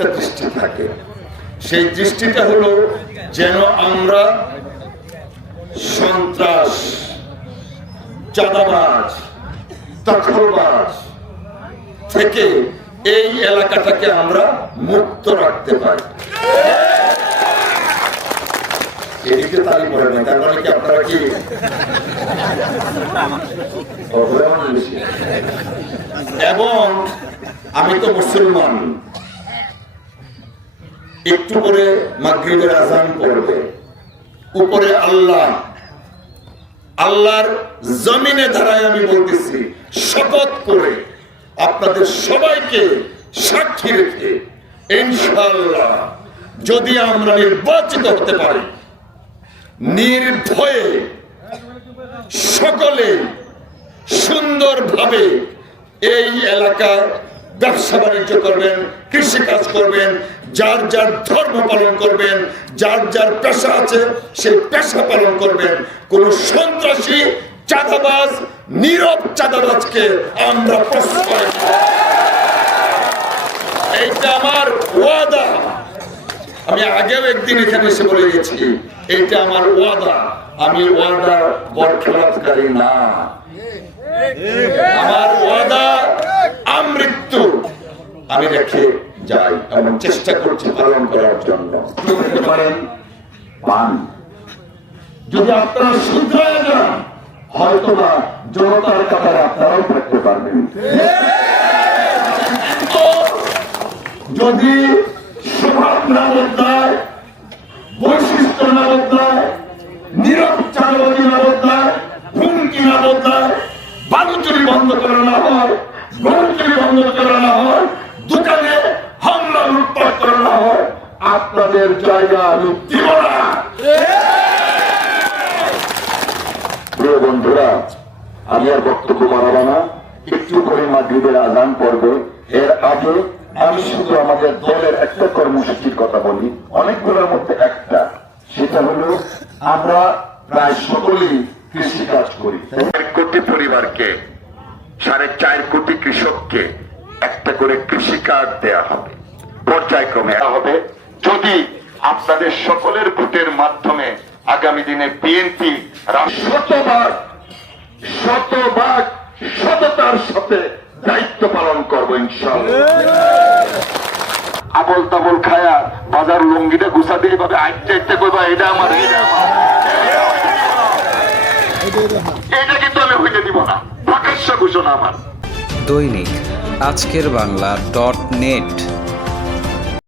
একটা দৃষ্টি থাকে। সেই দৃষ্টিটা হলো যেন আমরা সন্ত্রাস, চাঁদাবাজ, দখলবাজ থেকে এই এলাকাটাকে আমরা মুক্ত রাখতে পারি। এদিকে তালি পড়ে না, তার মানে কি আপনারা কি এবং আমি তো মুসলমান, একটু করে মাগরিবের আযান পড়বে, উপরে আল্লাহ, আল্লাহর জমিনে দাঁড়ায় আমি বলতেছি শপথ করে আপনাদের সবাইকে সাক্ষী রেখে, ইনশাআল্লাহ যদি আমরা নির্বাচিত হতে পারি, নির্ভয়ে সকলে সুন্দরভাবে এই এলাকায় ব্যবসা বাণিজ্য করবেন, কৃষিকাজ করবেন, যার যার ধর্ম পালন করবেন, যার যার পেশা আছে সেই পেশা পালন করবেন। কোন সন্ত্রাসী, চাঁদাবাজ, নীরব চাঁদাবাজকে আমরা প্রশ্রয় দেব না। এইটা আমার ওয়াদা। আমি আগেও একদিন এখানে এসে বলে গেছি, এইটা আমার ওয়াদা। আমি ওয়াদা বরখেলাপকারী না। আমার ওয়াদা আমৃত্যু আমি রেখে যাই এবং চেষ্টা করছি পালন করার জন্য। পারেন পান, যদি আপনারা শুধরায় যান হয়তোবা জনতার কাতারে আপনারাও থাকতে পারবেন। যদি স্বভাব না বদলায়, বৈশিষ্ট্য না বদলায়, নীরব চাঁদাবাজি না বদলায়, হুমকি না বদলায়, বালু চুরি বন্ধ করা না হয়, গরু চুরি বন্ধ করা না হয়, দোকানে হামলা লুটপাট করা না হয়, আপনাদের জায়গা আমি দিব না। প্রিয় বন্ধুরা, আমি আর বক্তব্য বাড়াবো না, একটু করে মাগরিবের আযান পড়বে। এর আগে আমি শুধু আমাদের দলের একটা কর্মসূচির কথা বলি, অনেকগুলোর মধ্যে একটা, সেটা হলো আমরা প্রায় সকলেই কৃষিকাজ করি। 1 কোটি পরিবারকে, 4.5 কোটি কৃষককে একটা করে কৃষি কার্ড দেয়া হবে, পর্যায়ক্রমে হবে। যদি আপনাদের সকলের ভোটের মাধ্যমে আগামী দিনে বিএনপি শতভাগ সততার সাথে দায়িত্ব পালন করবো ইনশাআল্লাহ। আবল তাবল খায়া বাজার লঙ্গিটা গুছা দিয়ে ভাবে আইতে আইতে কইবা এটা আমার, এটা কিন্তু আমি হইতে দিব না। প্রকাশ্য ঘোষণা আমার। দৈনিক আজকের বাংলা .net